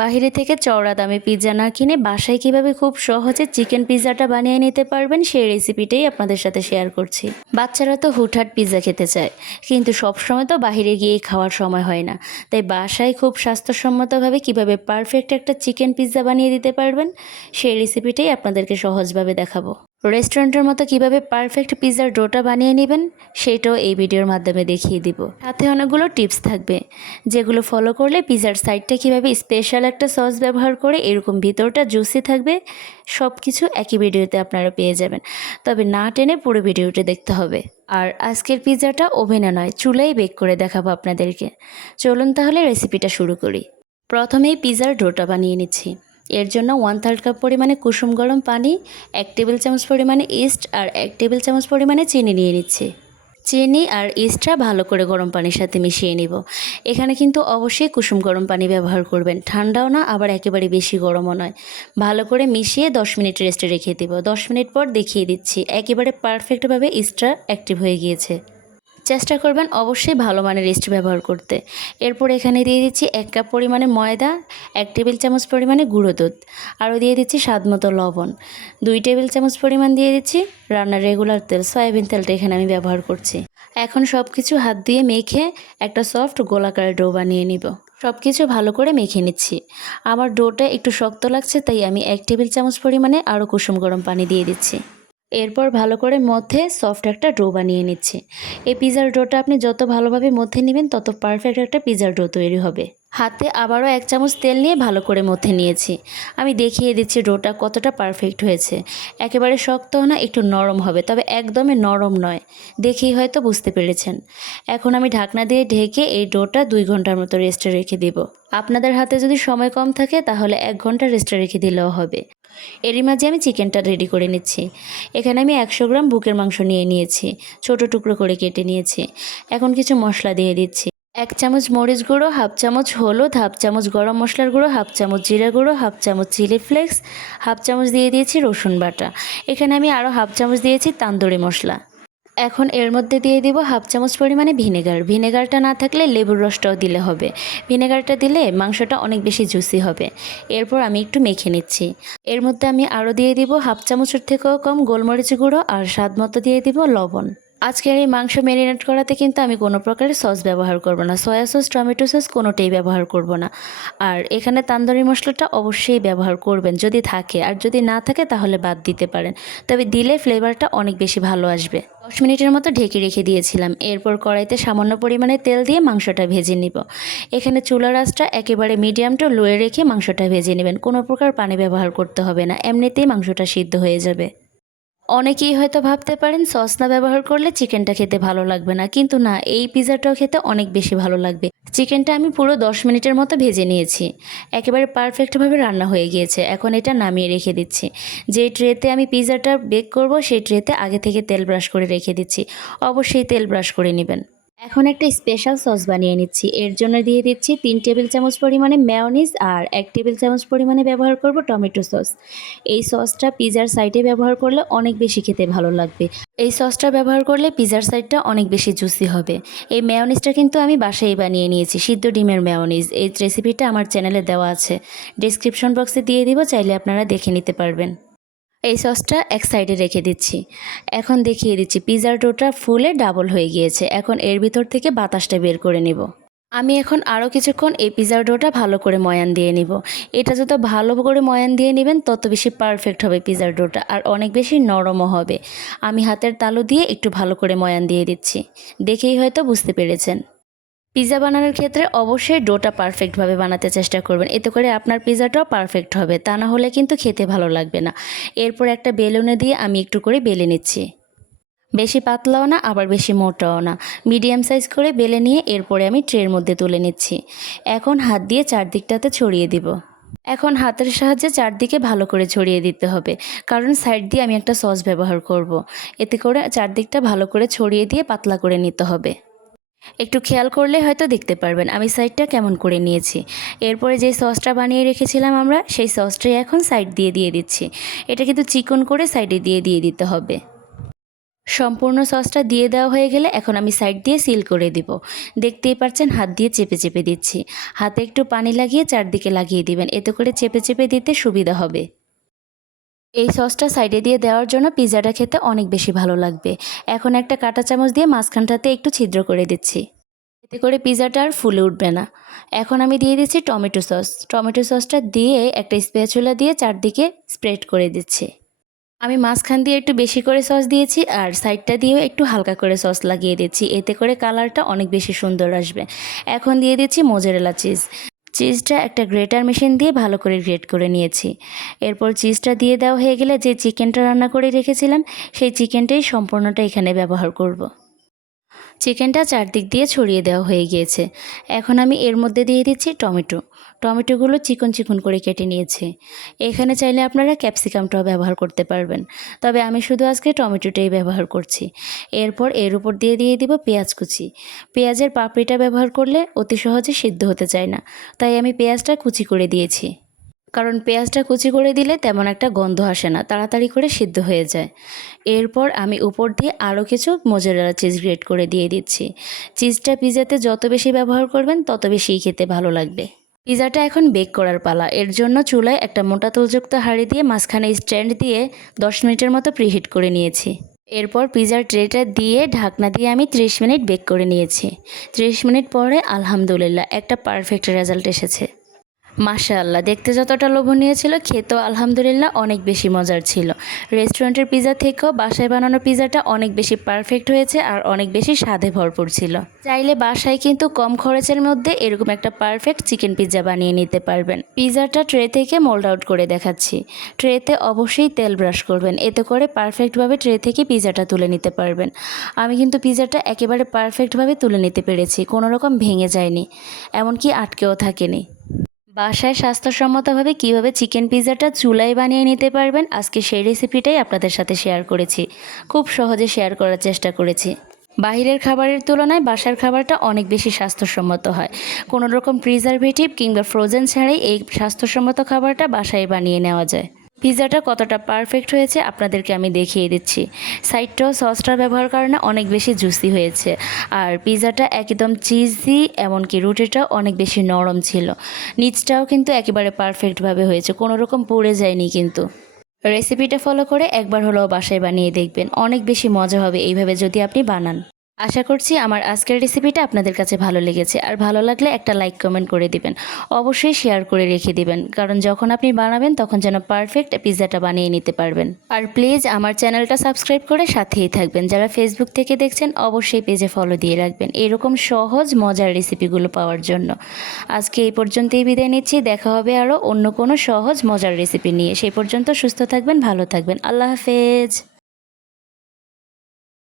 বাইরে থেকে চওড়া দামে পিৎজা না কিনে বাসায় কিভাবে খুব সহজে চিকেন পিৎজাটা বানিয়ে নিতে পারবেন সেই রেসিপিটাই আপনাদের সাথে শেয়ার করছি। বাচ্চারা তো হুটহাট পিৎজা খেতে চায়, কিন্তু সবসময় তো বাইরে গিয়ে খাওয়ার সময় হয় না। তাই বাসায় খুব স্বাস্থ্যসম্মতভাবে কিভাবে পারফেক্ট একটা চিকেন পিৎজা বানিয়ে দিতে পারবেন সেই রেসিপিটাই আপনাদেরকে সহজভাবে দেখাবো। রেস্টুরেন্টের মতো কিভাবে পারফেক্ট পিৎজার ডোটা বানিয়ে নেবেন সেটাও এই ভিডিওর মাধ্যমে দেখিয়ে দিব। সাথে অনেকগুলো টিপস থাকবে যেগুলো ফলো করলে পিৎজার সাইডটা কিভাবে স্পেশাল একটা সস ব্যবহার করে এরকম ভিতরটা জুসি থাকবে, সব কিছু একই ভিডিওতে আপনারা পেয়ে যাবেন। তবে না টেনে পুরো ভিডিওটা দেখতে হবে। আর আজকের পিৎজাটা ওভেনে নয়, চুলায় বেক করে দেখাবো আপনাদেরকে। চলুন তাহলে রেসিপিটা শুরু করি। প্রথমেই পিৎজার ডোটা বানিয়ে নিচ্ছি। এর জন্য 1/3 কাপ পরিমাণে কুসুম গরম পানি, 1 টেবিল চামচ পরিমাণে ইস্ট আর 1 টেবিল চামচ পরিমাণে চিনি নিয়ে নিচ্ছি। চিনি আর ইস্টটা ভালো করে গরম পানির সাথে মিশিয়ে নিব। এখানে কিন্তু অবশ্যই কুসুম গরম পানি ব্যবহার করবেন, ঠান্ডাও না আবার একেবারে বেশি গরমও নয়। ভালো করে মিশিয়ে 10 মিনিট রেস্টে রেখে দিব। 10 মিনিট পর দেখিয়ে দিচ্ছি একেবারে পারফেক্টভাবে ইস্টটা অ্যাক্টিভ হয়ে গিয়েছে। চেষ্টা করবেন অবশ্যই ভালো মানের ইস্ট ব্যবহার করতে। এরপর এখানে দিয়ে দিচ্ছি 1 কাপ পরিমাণে ময়দা, 1 টেবিল চামচ পরিমাণে গুঁড়ো দুধ, আরও দিয়ে দিচ্ছি স্বাদমতো লবণ, 2 টেবিল চামচ পরিমাণ দিয়ে দিচ্ছি রান্নার রেগুলার তেল, সয়াবিন তেলটা এখানে আমি ব্যবহার করছি। এখন সব কিছু হাত দিয়ে মেখে একটা সফট গোলাকার ডো বানিয়ে নিব। সব কিছু ভালো করে মেখে নিচ্ছি। আমার ডোটা একটু শক্ত লাগছে, তাই আমি 1 টেবিল চামচ পরিমাণে আরও কুসুম গরম পানি দিয়ে দিচ্ছি। এরপর ভালো করে মধ্যে সফট একটা ডো বানিয়ে নিচ্ছি। এই পিৎজার ডোটা আপনি যত ভালোভাবে মধ্যে নেবেন তত পারফেক্ট একটা পিৎজার ডো তৈরি হবে। হাতে আবারও 1 চামচ তেল নিয়ে ভালো করে মধ্যে নিয়েছি। আমি দেখিয়ে দিচ্ছি ডোটা কতটা পারফেক্ট হয়েছে। একেবারে শক্তও না, একটু নরম হবে, তবে একদমই নরম নয়। দেখেই হয়তো বুঝতে পেরেছেন। এখন আমি ঢাকনা দিয়ে ঢেকে এই ডোটা 2 ঘন্টার মতো রেস্টে রেখে দেব। আপনাদের হাতে যদি সময় কম থাকে তাহলে 1 ঘন্টা রেস্টে রেখে দিলেও হবে। এরই মাঝে আমি চিকেনটা রেডি করে নিচ্ছি। এখানে আমি 100 গ্রাম বুকের মাংস নিয়ে নিয়েছি, ছোট টুকরো করে কেটে নিয়েছি। এখন কিছু মশলা দিয়ে দিচ্ছি। 1 চামচ মরিচ গুঁড়ো, 1/2 চামচ হলুদ, 1/2 চামচ গরম মশলার গুঁড়ো, 1/2 চামচ জিরা গুঁড়ো, 1/2 চামচ চিলি ফ্লেক্স, 1/2 চামচ দিয়ে দিয়েছি রসুন বাটা। এখানে আমি আরও 1/2 চামচ দিয়েছি তান্দুরি মশলা। এখন এর মধ্যে দিয়ে দিব 1/2 চামচ পরিমাণে ভিনেগার। ভিনেগারটা না থাকলে লেবুর রসটাও দিলে হবে। ভিনেগারটা দিলে মাংসটা অনেক বেশি জুসি হবে। এরপর আমি একটু মেখে নিচ্ছি। এর মধ্যে আমি আরও দিয়ে দিব 1/2 চামচের থেকেও কম গোলমরিচ গুঁড়ো আর স্বাদ মতো দিয়ে দিব লবণ। আজকের এই মাংস ম্যারিনেট করাতে কিন্তু আমি কোনো প্রকারের সস ব্যবহার করব না, সয়া সস, টমেটো সস কোনোটাই ব্যবহার করব না। আর এখানে তান্দুরি মশলাটা অবশ্যই ব্যবহার করবেন যদি থাকে, আর যদি না থাকে তাহলে বাদ দিতে পারেন। তবে দিলে ফ্লেভারটা অনেক বেশি ভালো আসবে। 10 মিনিটের মতো ঢেকে রেখে দিয়েছিলাম। এরপর কড়াইতে সামান্য পরিমাণে তেল দিয়ে মাংসটা ভেজে নিব। এখানে চুলার আঁচটা একেবারে মিডিয়াম টু লোয়ে রেখে মাংসটা ভেজে নেবেন। কোনো প্রকার পানি ব্যবহার করতে হবে না, এমনিতেই মাংসটা সিদ্ধ হয়ে যাবে। অনেকেই হয়তো ভাবতে পারেন সস না ব্যবহার করলে চিকেনটা খেতে ভালো লাগবে না, কিন্তু না, এই পিৎজাটাও খেতে অনেক বেশি ভালো লাগবে। চিকেনটা আমি পুরো 10 মিনিটের মতো ভেজে নিয়েছি। একেবারে পারফেক্টভাবে রান্না হয়ে গিয়েছে। এখন এটা নামিয়ে রেখে দিচ্ছি। যে ট্রেতে আমি পিৎজাটা বেক করব সেই ট্রেতে আগে থেকে তেল ব্রাশ করে রেখে দিচ্ছি। অবশ্যই তেল ব্রাশ করে নেবেন। এখন একটা স্পেশাল সস বানিয়ে নিচ্ছি। এর জন্য দিয়ে দিচ্ছি 3 টেবিল চামচ পরিমাণে মেয়োনিজ আর 1 টেবিল চামচ পরিমাণে ব্যবহার করব টমেটো সস। এই সসটা পিৎজার সাইডে ব্যবহার করলে অনেক বেশি খেতে ভালো লাগবে। এই সসটা ব্যবহার করলে পিৎজার সাইডটা অনেক বেশি জুসি হবে। এই মেয়োনিজটা কিন্তু আমি বাসায় বানিয়ে নিয়েছি, সিদ্ধ ডিমের মেয়োনিজ। এই রেসিপিটা আমার চ্যানেলে দেওয়া আছে, ডেসক্রিপশন বক্সে দিয়ে দিব, চাইলে আপনারা দেখে নিতে পারবেন। এই সসটা এক সাইডে রেখে দিচ্ছি। এখন দেখিয়ে দিচ্ছি পিৎজার ডোটা ফুলে ডাবল হয়ে গিয়েছে। এখন এর ভিতর থেকে বাতাসটা বের করে নিব। আমি এখন আরও কিছুক্ষণ এই পিৎজার ডোটা ভালো করে ময়ান দিয়ে নিব। এটা যত ভালো করে ময়ান দিয়ে নেবেন তত বেশি পারফেক্ট হবে পিৎজার ডোটা, আর অনেক বেশি নরমও হবে। আমি হাতের তালু দিয়ে একটু ভালো করে ময়ান দিয়ে দিচ্ছি। দেখেই হয়তো বুঝতে পেরেছেন। পিৎজা বানানোর ক্ষেত্রে অবশ্যই ডোটা পারফেক্টভাবে বানাতে চেষ্টা করবেন, এতে করে আপনার পিৎজাটাও পারফেক্ট হবে। তা না হলে কিন্তু খেতে ভালো লাগবে না। এরপর একটা বেলুনে দিয়ে আমি একটু করে বেলে নিচ্ছি। বেশি পাতলাও না আবার বেশি মোটাও না, মিডিয়াম সাইজ করে বেলে নিয়ে এরপরে আমি ট্রের মধ্যে তুলে নিচ্ছি। এখন হাত দিয়ে চারদিকটাতে ছড়িয়ে দিব। এখন হাতের সাহায্যে চারদিকে ভালো করে ছড়িয়ে দিতে হবে, কারণ সাইড দিয়ে আমি একটা সস ব্যবহার করব। এতে করে চারদিকটা ভালো করে ছড়িয়ে দিয়ে পাতলা করে নিতে হবে। একটু খেয়াল করলে হয়তো দেখতে পারবেন আমি সাইডটা কেমন করে নিয়েছি। এরপরে যে সসটা বানিয়ে রেখেছিলাম আমরা, সেই সসটাই এখন সাইড দিয়ে দিচ্ছি। এটা কিন্তু চিকন করে সাইডে দিয়ে দিতে হবে। সম্পূর্ণ সসটা দিয়ে দেওয়া হয়ে গেলে এখন আমি সাইড দিয়ে সিল করে দিব। দেখতেই পাচ্ছেন হাত দিয়ে চেপে চেপে দিচ্ছি। হাতে একটু পানি লাগিয়ে চারদিকে লাগিয়ে দিবেন, এতে করে চেপে চেপে দিতে সুবিধা হবে। এই সসটা সাইডে দিয়ে দেওয়ার জন্য পিৎজাটা খেতে অনেক বেশি ভালো লাগবে। এখন একটা কাঁটা চামচ দিয়ে মাঝখানটাতে একটু ছিদ্র করে দিচ্ছি, এতে করে পিৎজাটা আর ফুলে উঠবে না। এখন আমি দিয়ে দিচ্ছি টমেটো সস। টমেটো সসটা দিয়ে একটা স্প্যাচুলা দিয়ে চারদিকে স্প্রেড করে দিচ্ছি। আমি মাঝখান দিয়ে একটু বেশি করে সস দিয়েছি আর সাইডটা দিয়েও একটু হালকা করে সস লাগিয়ে দিচ্ছি, এতে করে কালারটা অনেক বেশি সুন্দর আসবে। এখন দিয়ে দিচ্ছি মোজারেলা চিজ। চিজটা একটা গ্রেটার মেশিন দিয়ে ভালো করে গ্রেট করে নিয়েছি। এরপর চিজটা দিয়ে দেওয়া হয়ে গেলে যে চিকেনটা রান্না করে রেখেছিলাম সেই চিকেনটাই সম্পূর্ণটা এখানে ব্যবহার করব। চিকেনটা চারদিক দিয়ে ছড়িয়ে দেওয়া হয়ে গিয়েছে। এখন আমি এর মধ্যে দিয়ে দিচ্ছি টমেটোগুলো চিকন চিকন করে কেটে নিয়েছি। এখানে চাইলে আপনারা ক্যাপসিকামটাও ব্যবহার করতে পারবেন, তবে আমি শুধু আজকে টমেটোটাই ব্যবহার করছি। এরপর এর উপর দিয়ে দিব পেঁয়াজ কুচি। পেঁয়াজের পাপড়িটা ব্যবহার করলে অতি সহজে সিদ্ধ হতে চায় না, তাই আমি পেঁয়াজটা কুচি করে দিয়েছি। কারণ পেঁয়াজটা কুচি করে দিলে তেমন একটা গন্ধ আসে না, তাড়াতাড়ি করে সিদ্ধ হয়ে যায়। এরপর আমি উপর দিয়ে আরও কিছু মোজারেলা চিজ গ্রেট করে দিয়ে দিচ্ছি। চিজটা পিৎজাতে যত বেশি ব্যবহার করবেন তত বেশিই খেতে ভালো লাগবে। পিৎজাটা এখন বেক করার পালা। এর জন্য চুলায় একটা মোটা তুলযুক্ত হাঁড়ি দিয়ে মাঝখানে স্ট্যান্ড দিয়ে 10 মিনিটের মতো প্রিহিট করে নিয়েছি। এরপর পিৎজার ট্রেটা দিয়ে ঢাকনা দিয়ে আমি 30 মিনিট বেক করে নিয়েছি। 30 মিনিট পরে আলহামদুলিল্লাহ একটা পারফেক্ট রেজাল্ট এসেছে। মাশাআল্লাহ, দেখতে যতটা লোভনীয় ছিল খেতেও আলহামদুলিল্লাহ অনেক বেশি মজার ছিল। রেস্টুরেন্টের পিৎজা থেকেও বাসায় বানানো পিৎজাটা অনেক বেশি পারফেক্ট হয়েছে আর অনেক বেশি স্বাদে ভরপুর ছিল। চাইলে বাসায় কিন্তু কম খরচের মধ্যে এরকম একটা পারফেক্ট চিকেন পিৎজা বানিয়ে নিতে পারবেন। পিৎজাটা ট্রে থেকে মোল্ড আউট করে দেখাচ্ছি। ট্রেতে অবশ্যই তেল ব্রাশ করবেন, এতে করে পারফেক্টভাবে ট্রে থেকে পিৎজাটা তুলে নিতে পারবেন। আমি কিন্তু পিৎজাটা একেবারে পারফেক্টভাবে তুলে নিতে পেরেছি, কোনো রকম ভেঙে যায়নি, এমনকি আটকেও থাকেনি। বাসায় স্বাস্থ্যসম্মতভাবে কীভাবে চিকেন পিৎজাটা চুলায় বানিয়ে নিতে পারবেন আজকে সেই রেসিপিটাই আপনাদের সাথে শেয়ার করেছি। খুব সহজে শেয়ার করার চেষ্টা করেছি। বাইরের খাবারের তুলনায় বাসার খাবারটা অনেক বেশি স্বাস্থ্যসম্মত হয়। কোনো রকম প্রিজারভেটিভ কিংবা ফ্রোজেন ছাড়াই এই স্বাস্থ্যসম্মত খাবারটা বাসায় বানিয়ে নেওয়া যায়। পিৎজাটা কতটা পারফেক্ট হয়েছে আপনাদেরকে আমি দেখিয়ে দিচ্ছি। সাইডটাও সসটা ব্যবহার কারণে অনেক বেশি জুসি হয়েছে আর পিৎজাটা একদম চিজি, এমনকি রুটিটাও অনেক বেশি নরম ছিল। নিচটাও কিন্তু একেবারে পারফেক্টভাবে হয়েছে, কোনো রকম পুড়ে যায়নি। কিন্তু রেসিপিটা ফলো করে একবার হলেও বাসায় বানিয়ে দেখবেন, অনেক বেশি মজা হবে এইভাবে যদি আপনি বানান। আশা করছি আমার আজকের রেসিপিটা আপনাদের কাছে ভালো লেগেছে, আর ভালো লাগলে একটা লাইক কমেন্ট করে দিবেন। অবশ্যই শেয়ার করে রেখে দিবেন, কারণ যখন আপনি বানাবেন তখন যেন পারফেক্ট পিৎজাটা বানিয়ে নিতে পারবেন। আর প্লিজ আমার চ্যানেলটা সাবস্ক্রাইব করে সাথেই থাকবেন। যারা ফেসবুক থেকে দেখছেন অবশ্যই পেজে ফলো দিয়ে রাখবেন এরকম সহজ মজার রেসিপিগুলো পাওয়ার জন্য। আজকে এই পর্যন্তই বিদায় নিচ্ছি, দেখা হবে আরও অন্য কোনো সহজ মজার রেসিপি নিয়ে। সেই পর্যন্ত সুস্থ থাকবেন, ভালো থাকবেন। আল্লাহ হাফেজ।